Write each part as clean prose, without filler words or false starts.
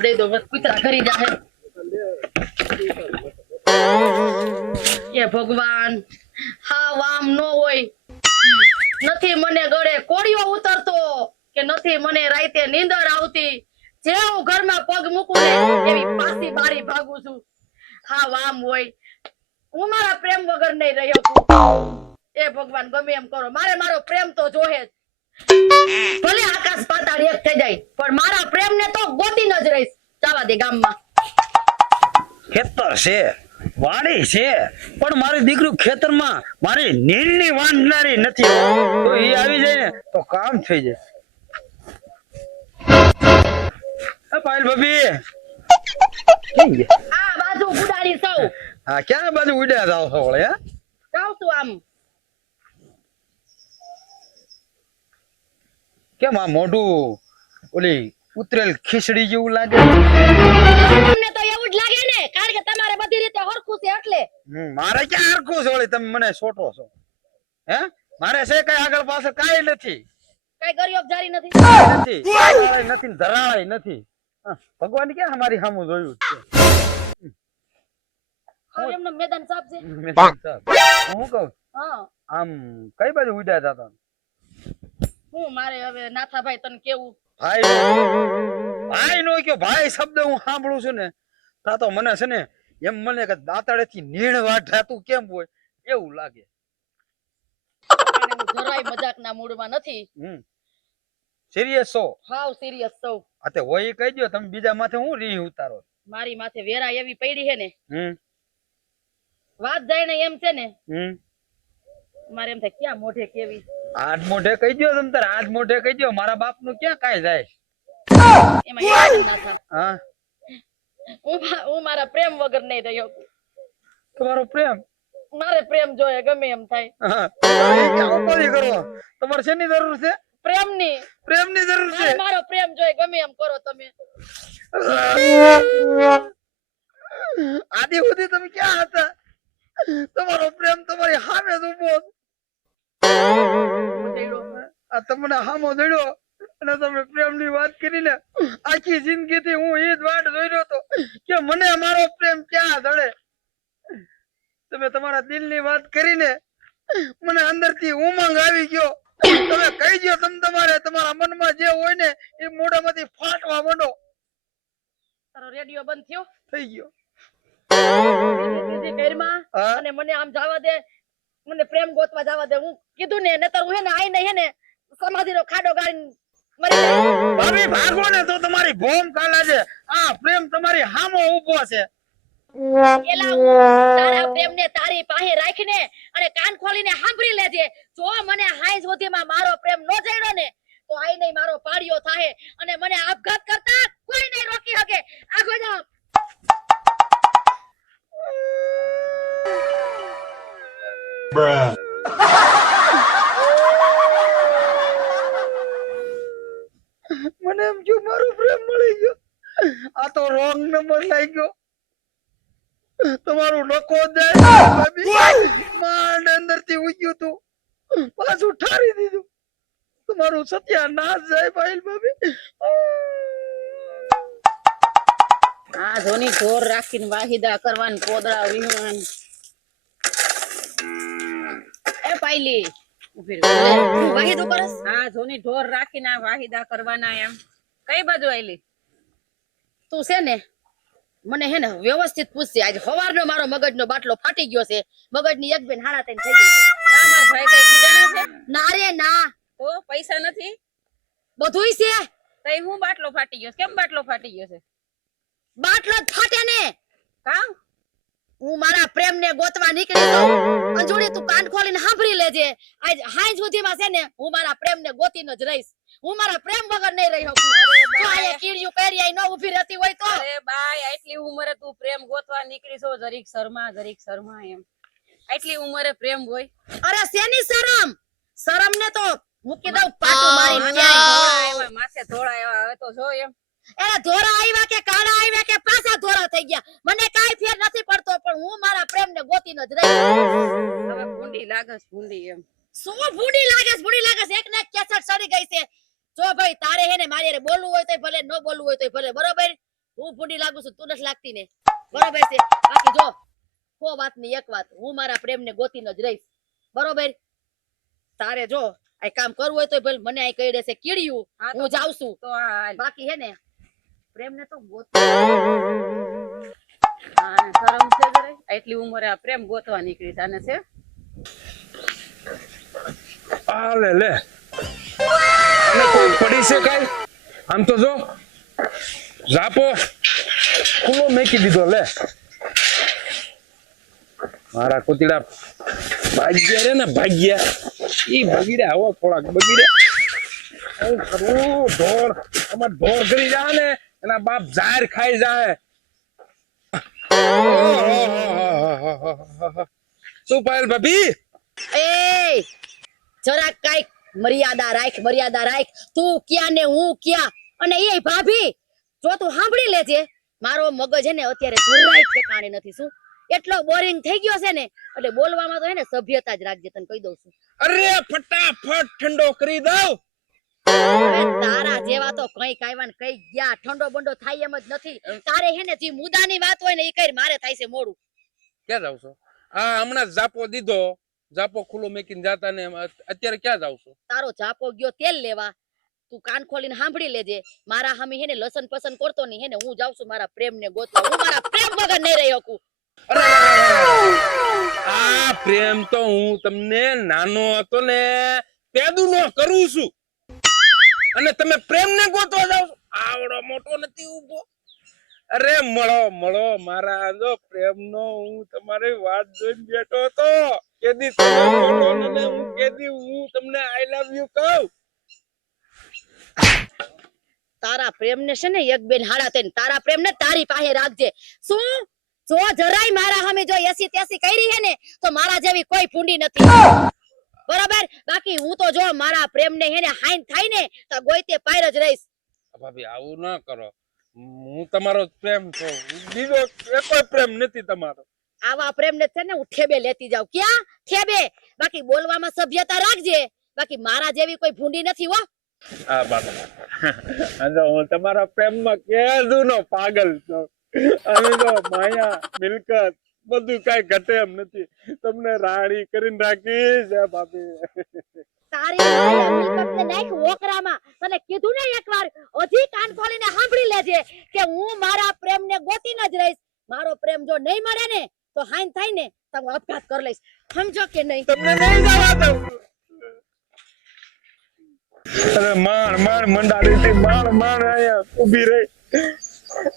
જવાબ દઈ દો બસ કૂતરા કરી જાહે એ ભગવાન હા વામ નો હોય નથી મને ગળે કોળિયો ઉતરતો કે નથી મને રાતે નીંદર આવતી જે હું ઘરમાં પગ મૂકું ને એવી પાછી બારી ભાગું છું હા વામ હોય હું મારા પ્રેમ વગર નહીં રહ્યો એ ભગવાન ગમે એમ કરો મારે મારો પ્રેમ તો જોહે જ ભલે આકાશ પાતાળ એક થઈ જાય પણ મારા પ્રેમ ને તો ગોતીને જ રહીશ જવા દે ગામમાં ખેતર છે વાડી છે પણ મારી દીકરી ખેતરમાં મારી નીલની વાંધનારી નથી તો એ આવી જાય ને તો કામ થઈ જાય પાયલ ભાભી આ બાજુ ગુડાડી સૌ હા ક્યાં બાજુ ઉડ્યા જાવ છો હે જાવ તું આમ કેમ આ મોઢું ઓલી ઉતરેલ ખીચડી જેવું લાગે તમને તો એવું જ લાગે ને કારણ કે તમારે બધી રીતે હરખું છે એટલે મારે ક્યાં હરખું છે ઓલી તમે મને છોટો છો હે મારે છે કઈ આગળ પાછળ કાઈ નથી કઈ ગરિયોબ જારી નથી નથી ધરાળાય નથી ધરાળાય નથી ભગવાન ક્યાં અમારી સામું જોયું છે એમનો મેદાન સાફ છે હું કહું હા આમ કઈ બાજુ ઉડ્યા હતા હું મારે હવે નાથાભાઈ તને કેવું ભાઈ ભાઈ નો કયો ભાઈ શબ્દ હું સાંભળું છું ને તા તો મને છે ને એમ મને કે દાંતડેથી નીણ વાઢાતું કેમ હોય એવું લાગે હું જરાય મજાકના મૂડમાં નથી સિરિયસ છો હાવ સિરિયસ છો આ તે હોય કહી દો તમે બીજા માથે હું રી ઉતારો મારી માથે વેરા એવી પડી છે ને વાત જાય ને એમ છે ને મારે એમ થાય ક્યાં મોઢે કેવી આજ મોઢે કહી દો તમે તાર આજ મોઢે કહી દો મારા બાપ નું ક્યાં કાઈ જાય એમાં ના થા હા હું મારા પ્રેમ વગર નહીં રહ્યો તમારો પ્રેમ મારે પ્રેમ જોઈએ ગમે એમ થાય કરો તમારે શેની જરૂર છે પ્રેમની જરૂર છે મારો પ્રેમ જોઈએ ગમે એમ કરો તમે આદિ સુધી તમે ક્યાં હતા તમારો પ્રેમ તમારી સામે જ ઉભો આ તમને સામો જોડ્યો અને તમે પ્રેમની વાત કરીને આખી જિંદગીથી હું એ જ વાટ જોઈ રહ્યો હતો કે મને મારો પ્રેમ ક્યાં જડે તમે તમારા દિલની વાત કરીને મને અંદરથી ઉમંગ આવી ગયો તમે કહી દો તમે તમારા મનમાં જે હોય ને એ મોઢામાંથી ફાટવા માંડો તારો રેડિયો બંધ થયો થઈ ગયો અને મને આમ જવા દે મને પ્રેમ ગોતવા જવા દે હું કીધું ને નતર હું હે ને આઈ નહીં હે ને સમાધિનો ખાડો ગાળીને મરી જાય ભાભી ભાગો ને તો તમારી ભોમ કાલા છે આ પ્રેમ તમારી સામો ઊભો છે એલા તારા પ્રેમને તારી પાસે રાખીને અને કાન ખોલીને સાંભળી લેજે જો મને હાઈ સુધીમાં મારો પ્રેમ નો જડ્યો ને તો આઈ નહીં મારો પાડિયો થાય અને મને આપઘાત કરતા કોઈ નહીં રોકી શકે આગો જાઓ મને એમ જો મારો પ્રેમ મળી ગયો આ તો રોંગ નંબર લાગી ગયો તમારું નકો જાય ભાભી માંડ અંદરથી ઉગ્યું તું પાછું ઠારી દીધું તમારું સત્યાનાશ જાય ભાઈ ભાભી આ ધોની ઢોર રાખીને વાહિદા કરવાની પોદળા વિહવાન એ પાઈલી ઉભી રહે તું વાહિદો કરસ આ ધોની ઢોર રાખીને વાહિદા કરવાના એમ કઈ બાજુ આઈલી તું છે ને મને હે ને વ્યવસ્થિત પૂછજે આજ સવારનો મારો મગજનો બાટલો ફાટી ગયો છે મગજની એક બેન હાડા થઈને થઈ ગઈ છે હા માર ભાઈ કઈ કીધા છે ના રે ના તો પૈસા નથી બધુંય છે તઈ હું બાટલો ફાટી ગયો કેમ બાટલો ફાટી ગયો છે બાટલો જ ફાટે ને કામ હું મારા પ્રેમને ગોતવા નીકળી છું અંજુડી તું કાન ખોલીને સાંભળી લેજે આજ હાઈ સુધીમાં છે ને હું મારા પ્રેમને ગોતીને જ રહીશ હું મારા પ્રેમ વગર નહીં રહી શકું તો આ કીડિયું કરી આઈ ન ઊભી રહેતી હોય તો અરે બાય આટલી ઉંમરે તું પ્રેમ ગોતવા નીકળી છો જરીક શર્મા એમ આટલી ઉંમરે પ્રેમ હોય અરે શેની શરમ ને તો મૂકી દઉં પાટું મારી ક્યાંય માથે ધોળા એવા હવે તો જો એમ એના ધોરા આવ્યા કે કાળા આવ્યા કે પાછા ધોરા થઈ ગયા મને કાઈ ફેર નથી પડતો પણ હું મારા પ્રેમને ગોતીને જ રહી હવે ભૂંડી લાગસ એમ શું ભૂંડી લાગસ એક ને એક કેસર સડી ગઈ છે જો ભાઈ તારે હે ને મારે બોલવું હોય તો ભલે ન બોલવું હોય તો ભલે બરોબર હું ભૂંડી લાગુ છું તું નથી લાગતી ને બરોબર છે બાકી જો કો વાતની એક વાત હું મારા પ્રેમને ગોતીને જ રહીશ બરોબર તારે જો આ કામ કરવું હોય તો ભલે મને આ કહી દેશે કીડ્યું હું જાઉં છું તો બાકી હે ને પ્રેમને તો શરમ છે જરાય એટલી ઉંમરે આ પ્રેમ ગોતવા નીકળી છે આને છે આ લે લે આને કોઈ પડી છે કઈ આમ તો જો ઝાપો ખુલ્લો મેકી દીધો લે મારા કુતીડા ભાગ્યા રે ને ભાગ્યા ઈ બગીડ્યા આવો થોડાક બગીડ્યા હું કરું ઢોર અમાર ઢોર કરી જાય ને એના બાપ ઝાર ખાઈ જાય શું પાયલ ભાભી એ જરાક કાઈક મર્યાદા રાખ તું ક્યાં ને હું ક્યાં અને એ ભાભી જો તું સાંભળી લેજે મારો મગજ હે ને અત્યારે જરાય ઠેકાણે નથી શું એટલો બોરિંગ થઈ ગયો છે ને એટલે બોલવામાં તો હે ને સભ્યતા જ રાખજે તને કહી દઉં છું અરે ફટાફટ ઠંડો કરી દઉં હવે તારા જેવા તો કઈ કાયવા ને કઈ ગયા ઠંડો બંડો થાય એમ જ નથી તારે હે ને જે મુદ્દાની વાત હોય ને એ કઈ મારે થાય છે મોડું ક્યાં જાવ છો આ હમણાં જાપો દીધો જાપો ખુલ્લો મેકીને જાતા ને અત્યારે ક્યાં જાવ છો તારો જાપો ગયો તેલ લેવા તું કાન ખોલીને સાંભળી લેજે મારા હામી હે ને લસન પસંદ કરતો નહીં હે ને હું જાઉં છું મારા પ્રેમ ને ગોતવા હું મારા પ્રેમ વગર નહીં રહી શકું આ પ્રેમ તો હું તમને નાનો હતો ને પેદુનો કરું છું અને તમે પ્રેમ ને ગોતવા જાવ છો આવડો મોટો નથી ઊભો અરે મળો મારા જો પ્રેમ નો હું તમારી વાત જોઈને બેઠો હતો કેદી તમે બોલો ને હું કેદી હું તમને આઈ લવ યુ કહું તારા પ્રેમ ને છે ને એક બેન હાડા તેને તારા પ્રેમ ને તારી પાસે રાખજે શું જો જરાય મારા સામે જો 80-83 કરી હે ને તો મારા જેવી કોઈ ફૂંડી નથી બરાબર બાકી હું તો જો મારા પ્રેમ ને હે ને હાઈન થાય ને તો ગોઈતે પાયર જ રહીશ ભાભી આવું ના કરો હું તમારો પ્રેમ છું બીજો કોઈ પ્રેમ નથી તમારો આવા પ્રેમ ને છે ને હું ઠેબે લેતી જાઉં ક્યાં ઠેબે બાકી બોલવામાં સભ્યતા રાખજે બાકી મારા જેવી કોઈ ભૂંડી નથી હો હા બાબા અને હું તમારા પ્રેમમાં કેદુનો પાગલ છું અને જો માયા મિલકત બધું કઈ ઘટે એમ નથી તમને રાણી કરીને રાખીશ ભાભી તારી માયા મિલકત ને નાખ ઓકરામાં તને કીધું ને એકવાર હજી કાન ખોલીને સાંભળી લેજે કે હું મારા પ્રેમ ને ગોતીને જ રહીશ મારો પ્રેમ જો નહીં મળે ને તો હાઈન થાય ને તો હું આપઘાત કરી લઈશ સમજો કે નહીં તમને નહીં જવા દઉં અરે માણ મંડારી માણ આયા ઊભી રહી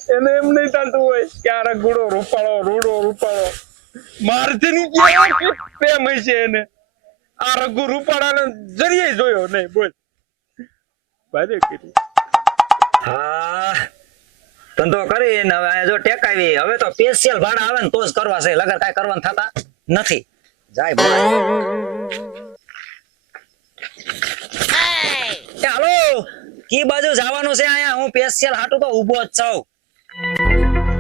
એને એમ નહીં થતું હોય ક્યારેક ગુડો રૂપાળો મારથી ની પ્રેમ હશે એને આ રઘુ રૂપાળાને જરીએ જોયો નહીં બોલ ભારે કરી હા ધંધો કરીને હવે જો ટેકાવી હવે તો સ્પેશિયલ ભાડા આવે ને તો જ કરવા છે લગર કાઈ કરવાનું થતા નથી જાય બોલ ચાલો કી બાજુ જવાનું છે આયા હું સ્પેશિયલ હાટુ તો ઊભો જ છું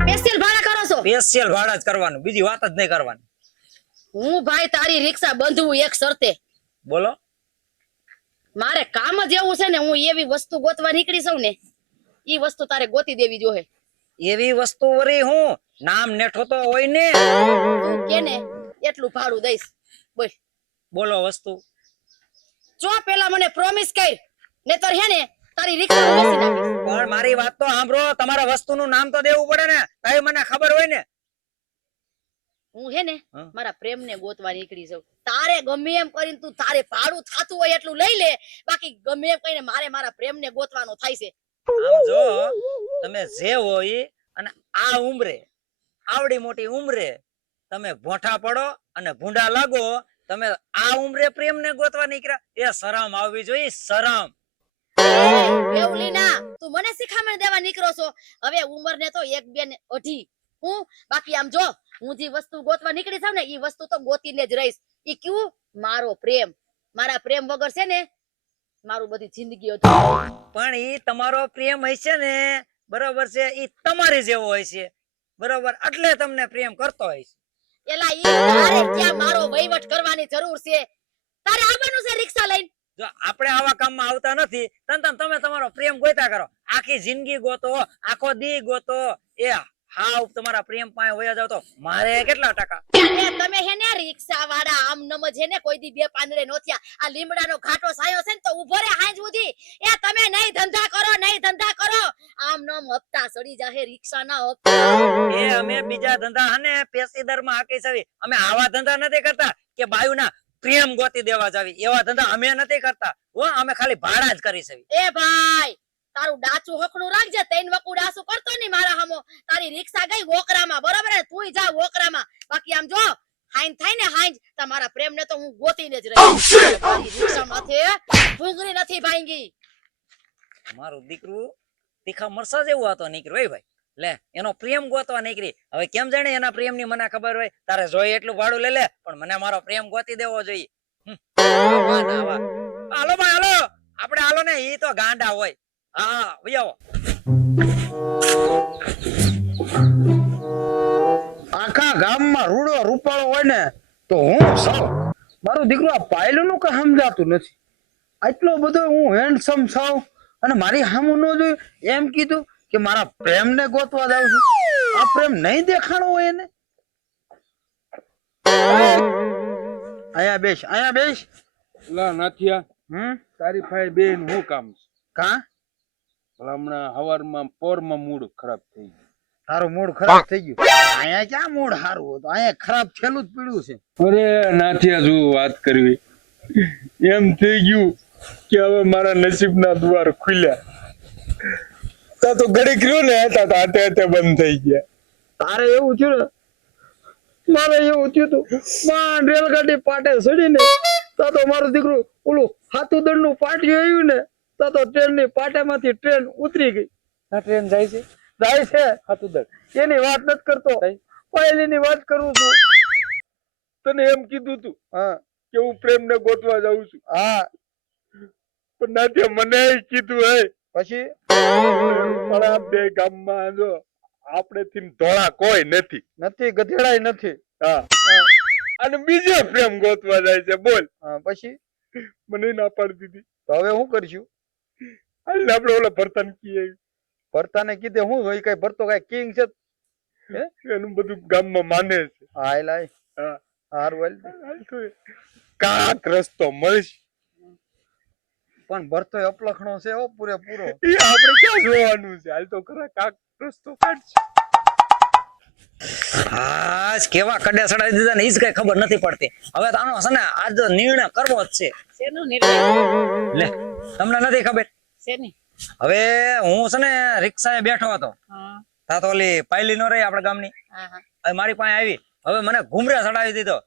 સ્પેશિયલ ભાડા કરો છો સ્પેશિયલ ભાડા જ કરવાનું બીજી વાત જ નહીં કરવાની હું ભાઈ તારી રિક્ષા બંધવું એક શરતે બોલો મારે કામ જ એવું છે ને હું એવી વસ્તુ ગોતવા નીકળી છું ને ઈ વસ્તુ તારે ગોતી દેવી જોઈએ એવી વસ્તુ વરી હું નામ નેઠો તો હોય ને તું કે ને એટલું ભાડું દઈશ બોલ બોલો વસ્તુ જો પેલા મને પ્રોમિસ કર નહીતર હે ને તારી રિક્ષા બેસી નાખીશ પણ મારી વાત તો સાંભળો તમારા વસ્તુનું નામ તો દેવું પડે ને તઈ મને ખબર હોય ને હું હે ને મારા પ્રેમ ને ગોતવા નીકળી જાઉં તારે ગમે એમ કરીને તું તારે ભાડું થાતું હોય એટલું લઈ લે બાકી ગમે એમ કહીને મારે મારા પ્રેમ ને ગોતવાનો થાય છે આમ જો તમે જે હોય અને આ ઉંમરે આવડી મોટી ઉંમરે તમે ભોંઠા પડો અને ભૂંડા લાગો તમે આ ઉંમરે પ્રેમ ને ગોતવા નીકળ્યા એ શરમ આવવી જોઈએ શરમ બેવલીના તું મને શિખામણ દેવા નીકળો છો હવે ઉંમર ને તો 1 2 અઢી હું બાકી આમ જો હું જે વસ્તુ ગોતવા નીકળી છું ને ઈ વસ્તુ તો ગોતીને જ રહીશ ઈ ક્યું મારો પ્રેમ મારા પ્રેમ વગર છે ને મારું બધી જિંદગી અધૂરી પણ ઈ તમારો પ્રેમ હશે ને બરોબર છે ઈ તમારી જેવો હશે બરોબર એટલે તમને પ્રેમ કરતો હશે એલા ઈ તારે ક્યાં મારો વહીવટ કરવાની જરૂર છે તારે આવવાનું છે રિક્ષા લઈને જો આપણે આવા કામમાં આવતા નથી તન તમે તમારો પ્રેમ ગોતા કરો, આખી જિંદગી ગોતો, આખો દી ગોતો, એ હાવ તમારા પ્રેમ પાસે વયા જાવ તો મારે કેટલા ટકા? એ તમે હે ને રિક્ષા વાળા આમ નમ છે ને કોઈ દી બે પાંદડે નો થયા. આ લીમડાનો ઘાટો સાયો છે ને તો ઉભો રે હાંજ સુધી. એ તમે નહીં ધંધા કરો, નહીં ધંધા કરો, આમ નમ હપ્તા સડી જાહે રિક્ષાના હપ્તા. એ અમે બીજા ધંધા હને પેશીદારમાં હાકી છવી, અમે આવા ધંધા નથી કરતા કે બાયુના પ્રેમ ગોતી દેવા જાવી, એવા ધંધા અમે નથી કરતા હો, અમે ખાલી ભાડા જ કરી છવી. એ ભાઈ તારું ડાચું હકડું રાખજે, તૈન વકુ ડાસું કરતો ની મારા હમો. તારી રિક્ષા ગઈ વોકરામાં, બરોબર ને? તુંય જા વોકરામાં. બાકી આમ જો હાઈન થાય ને હાઈન તમારા પ્રેમ ને તો હું ગોતીને જ રહી. મારી રિક્ષા માથે ભૂંગળી નથી ભાંગી. મારું દીકરું તીખા મરસા જેવું હતો નીકળ્યું. ભાઈ લે એનો પ્રેમ ગોતવા નીકળી. હવે કેમ જાણે એના પ્રેમ ની મને ખબર હોય? તારે જોઈએ એટલું ભાડું લઈ લે, પણ મને મારો પ્રેમ ગોતી દેવો જોઈએ. હાલો ભાઈ હાલો, આપણે હાલો ને, ઈ તો ગાંડા હોય. હા ભાઈ આવો. આખા ગામમાં રૂડો રૂપાળો હોય ને તો હું સાવ. મારું દીકરું આ પાયલું નું કઈ સમજાતું નથી. આટલો બધો હું હેન્ડસમ સાવ અને મારી સામું ન જોયું એમ કીધું કે મારા પ્રેમ ને ગોતવા જાઉં છું. આ પ્રેમ નહીં દેખાણો હોય એને. અહીંયા બેસ, અહીંયા બેસ. લા નાથિયા, તારી ભાઈ બેન હું કામ છે? કા હમણાં હવારમાં પોરમાં મૂડ ખરાબ થઈ ગયું. તારું મૂડ ખરાબ થઈ ગયું? અહીંયા ક્યાં મૂડ સારું હતું? અહીંયા ખરાબ થયેલું જ પીડ્યું છે. અરે નાથિયા, શું વાત કરવી, એમ થઈ ગયું કે હવે મારા નસીબના દ્વાર ખુલ્યા. તા તો ઘડી કર્યું ને હતા તો આતે આતે બંધ થઈ ગયા. તારે એવું થયું ને? મારે એવું થયું તું. માં રેલગાડી પાટે ચડીને તા તો મારું દીકરું ઓલું હાથુદળ નું પાટિયું આવ્યું ને તા તો ટ્રેન ની પાટેમાંથી ટ્રેન ઉતરી ગઈ. આ ટ્રેન જાય છે? જાય છે. હાથુદર એની વાત નથી કરતો, પહેલીની વાત કરું છું. તને એમ કીધું તું હા કે હું પ્રેમ ને ગોતવા જાઉં છું. હા પણ નાથિયા મને કીધું હે પછી પણ આ બે ગામમાં જો આપણે થી ધોળા કોઈ નથી. નથી, ગધેડાય નથી. હા, અને બીજો પ્રેમ ગોતવા જાય છે. બોલ. હા પછી મને ના પાડી દીધી. તો હવે શું કરશું? હાલ આપણે ઓલા ભરતાને કીએ. ભરતાને કીધે હું હોય? કઈ ભરતો કઈ કિંગ છે? એનું બધું ગામમાં માને છે. હા લાય. હા, હારું કાક રસ્તો મળશે. પણ ભરતો અપલખણો છે હો પૂરેપૂરો. એ આપણે ક્યાં જોવાનું છે? હાલ તો ખરા કાક રસ્તો કાઢશે. હા કેવા કડ્યા સડાવી દીધા ને ઈ જ કઈ ખબર નથી પડતી. હવે તો આનો છે ને આજ નિર્ણય કરવો જ છે. શેનો નિર્ણય? લે તમને નથી ખબર? શેની? હવે હું છે ને રિક્ષાએ બેઠો હતો, તા તો ઓલી પાયલી નો રહી આપણા ગામની, હવે મારી પાસે આવી. હવે મને ઘુમરે સડાવી દીધો.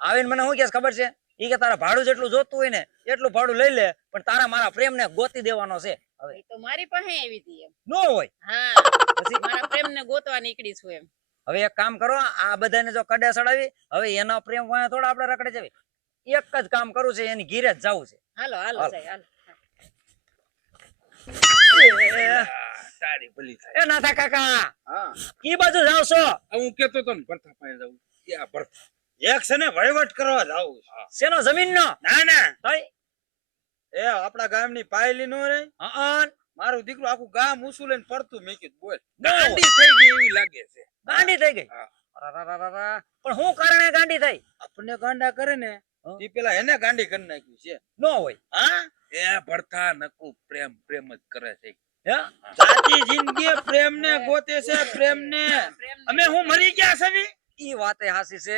આવીને મને શું કે ખબર છે? ઈ કે તારા ભાડું જેટલું જોતું હોય ને એટલું ભાડું લઈ લે, પણ તારા મારા પ્રેમ ને ગોતી દેવાનો છે. હવે તો મારી પાસે આવી હતી એમ. નો હોય. હા, પછી મારા પ્રેમ ને ગોતવા નીકળી છું એમ. હવે એક કામ કરો, આ બધાને જો કડે સડાવી, હવે એનો પ્રેમ વાય થોડા આપણે રખડે જવી. એક જ કામ કરવું છે, એની ઘીરે જ જવું છે. હાલો હાલો જાય હાલો. તારી ભલી થાય. એ નાથા કાકા, હા, કી બાજુ જાવ છો? હું કેતો તો ને ભરતા પાસે જાઉં. યા ભરતા એક છે ને વહીવટ કરવા જાઉં. શેનો જમીન નો? ના ના, તઈ એ આપણા ગામની પાયલી નો રે. હન મારું દીકરું આખું ગામ ઉસુલે પડતું મેકી. બોલ. ગાંડી થઈ ગઈ એવી લાગે છે. ગાંડી થઈ ગઈ. હા. અરરરરરર. પણ હું કારણે ગાંડી થઈ? આપણને ગાંડા કરે ને ઈ પેલા એને ગાંડી કરી નાખ્યું છે. નો હોય. હા, એ ભરતા નકુ પ્રેમ પ્રેમ જ કરે છે. હે? સાચી જિંદગી પ્રેમ ને ગોતે છે. પ્રેમ ને અમે હું મરી ગયા છે. ઈ વાતે હાસી છે,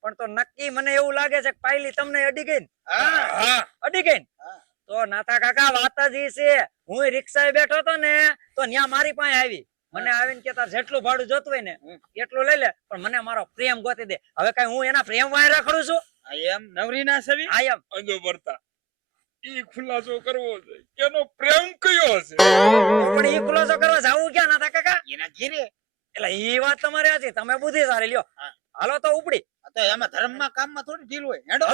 પણ તો નક્કી મને એવું લાગે છે કે પાયલી તમને અડી ગઈ ને? હા હા, અડી ગઈ ને? તો નાથા કાકા વાત જ ઈ છે. હું રિક્ષાએ બેઠો તો ને તો ન્યા મારી પાસે આવી. મને આવીને કે તાર જેટલું ભાડું જોતું હોય ને એટલું લઈ લે, પણ મને મારો પ્રેમ ગોતી દે. હવે કઈ હું એના પ્રેમ વાય રખડું છું? એમ નવરી ના સવી. આ એમ અંજો ભરતા ઈ ખુલાસો કરવો છે કે એનો પ્રેમ કયો છે. પણ ઈ ખુલાસો કરવા જાવું ક્યાં નાથા કાકા? એના ઘીરે. એટલે ઈ વાત તમારી હતી, તમે બુદ્ધિ સારી લ્યો. હાલો તો ઉપડી. તો એમાં ધર્મમાં કામમાં થોડી ઢીલ હોય. હેડો.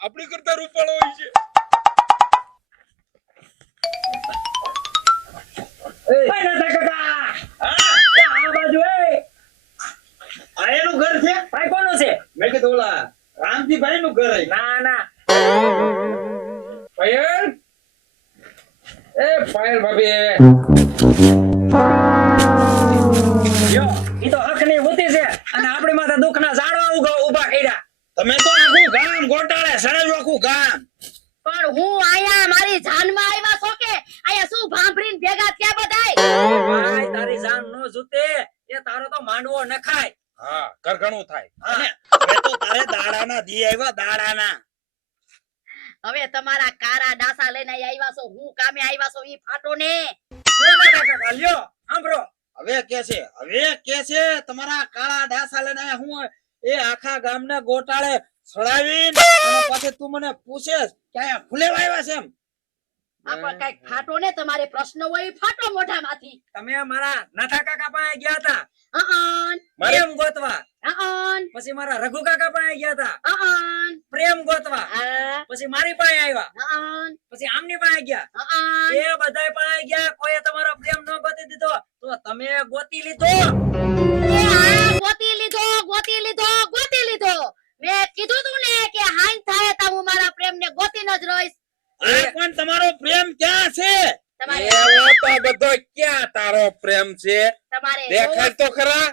આપણી કરતા રૂપાળો હોય છે. નાથા કાકા, આ બાજુ આ એનું ઘર છે. ભાઈ કોનું છે? મેં કીધું ઓલા રામજીભાઈ નું ઘર. ના ના, પાયલ એ પાયલ ભાભી યો ઈ તો હકની હુતી છે અને આપણી માથે દુઃખના ઝાડવા ઊભા કર્યા. તમે તો આખું ગામ ગોટાળે સડાવ્યું આખું ગામ. પણ હું આયા મારી જાનમાં આવ્યા છો કે આયા શું ભાંભરીને ભેગા થયા બધાય? ભાઈ તારી જાન નો જૂતે એ તારો તો માંડવો નખાય. હા કરઘણું થાય. અને હવે તો તારે દાડાના દી આવ્યા દાડાના. હવે તમારા કારા ડાસા લઈને આવ્યા છો, હું કામે આવ્યા છો ઈ ફાટો ને. લ્યો ને કાકા, લ્યો સાંભળો. હવે કે છે તમારા કાળા ડાસા લઈને આયા હું એ આખા ગામને ગોટાળે સડાવીને અને પછી તું મને પૂછેસ કે આયા ફૂલેવા આવ્યા છે એમ. આ પણ કઈક ફાટો ને, તમારે પ્રશ્ન હોય ઈ ફાટો મોઢામાંથી. તમે મારા નાથા કાકા પાસે ગયા હતા અન પ્રેમ ગોતવા. અન પછી મારા રઘુ કાકા પાસે ગયા હતા અન પ્રેમ ગોતવા. આ પછી મારી પાસે આવ્યા. અન પછી આમની પાસે ગયા. અન એ બધાય પાસે ગયા. કોઈએ તમારો પ્રેમ ન ગોતી દીધો તો તમે ગોતી લીધો. એ આ ગોતી લીધો. મેં કીધું તું ને કે હાઈન થાય તો હું મારા પ્રેમને ગોતીને જ રહીશ. આ પણ તમારો પ્રેમ ક્યાં છે? તમારે એવો તો બધો ક્યાં તારો પ્રેમ છે? તમારે દેખાય તો ખરા.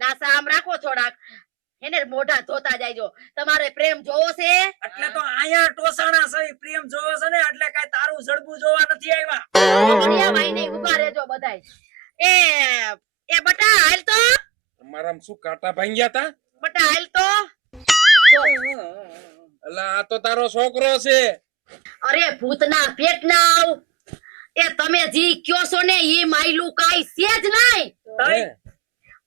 નાસા આમ રાખો થોડાક, એને મોઢા ધોતા જાયજો. તમારે પ્રેમ જોવો છે? એટલે તો આયા ટોસાણા છે. પ્રેમ જોવો છે ને એટલે કઈ તારું જડબું જોવા નથી આવ્યા. ઘડિયા વાઈને ઊભા રહેજો બધાય. એ બટા હાલ તો, તમારામાં શું કાંટા ભાંગ્યા તા? બટા હાલ તો. અલા આ તો તારો છોકરો છે. અરે ભૂતના પેટના, એ તમે જી કયો છો ને ઈ માયલું કાઈ છે જ નહીં.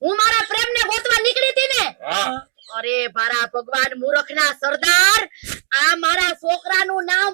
હું મારા પ્રેમને ગોતવા નીકળી હતી ને. હા અરે મારા ભગવાન મૂર્ખના સરદાર, આ મારા છોકરાનું નામ